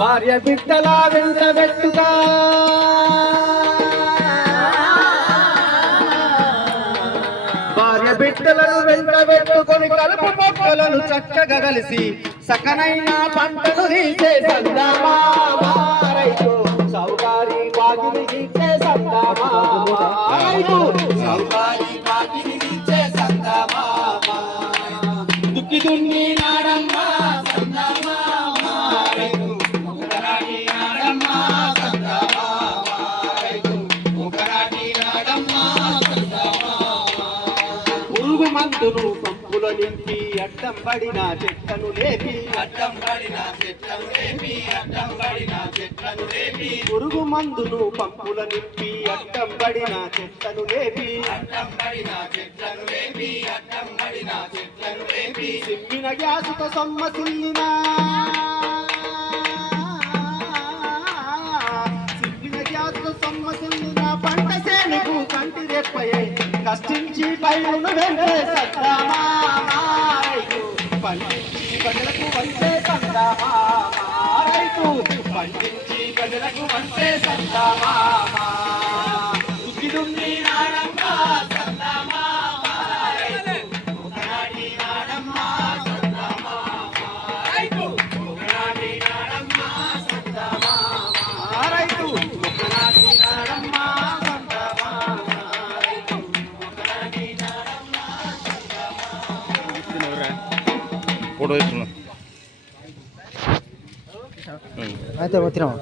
భార్య బిడ్డలా వెంటబెట్టుగా భార్య బిడ్డలను వెంటబెట్టుకొని కలుపు మొక్కలను చక్కగా కలిసి సకనైన పంటను తీసే సందమా రైతు సౌకారి బాగిని తీసే సందమా రైతు సౌకారి బాగిని తీసే సందమా దుక్కి దున్ని నాడమ్మా సందమా రైతు ముకరాటి నాడమ్మా సందమా రైతు ముకరాటి నాడమ్మా సందమా పురుగు మందును పంపుల నింపి అడ్డం పడిన చెట్లను లేపి అడ్డం పడిన చెట్లను లేపి అడ్డం పడిన చెట్లను లేపి పురుగు మందును పంపుల నింపి అడ్డం పడిన చెట్లను లేపి అడ్డం పడిన చెట్లను లేపి అడ్డం పడిన చెట్లను లేపి సిమ్మిన గ్యాసుతో సొమ్మసిల్లిన సిమ్మిన గ్యాసుతో సొమ్మసిల్లిన పంట సేనుకు కంటి రెప్పయే కష్టించి పైరును వెంటే సత్తామా పండించి ప్రజలకు వంచే సందామా రైతు పండించి ప్రజలకు వంచే సందామా దుక్కిదున్ని నాడమ్మా సందామా రైతు ఒకనాటి నాడమ్మా సందామా రైతు ఒకనాటి నాడమ్మా సందామా రైతు ఒకనాటి నాడమ్మా సందామా రైతు ఒకనాటి నాడమ్మా సందామా ఫోటో తీసుకున్నా అయితే వచ్చినాం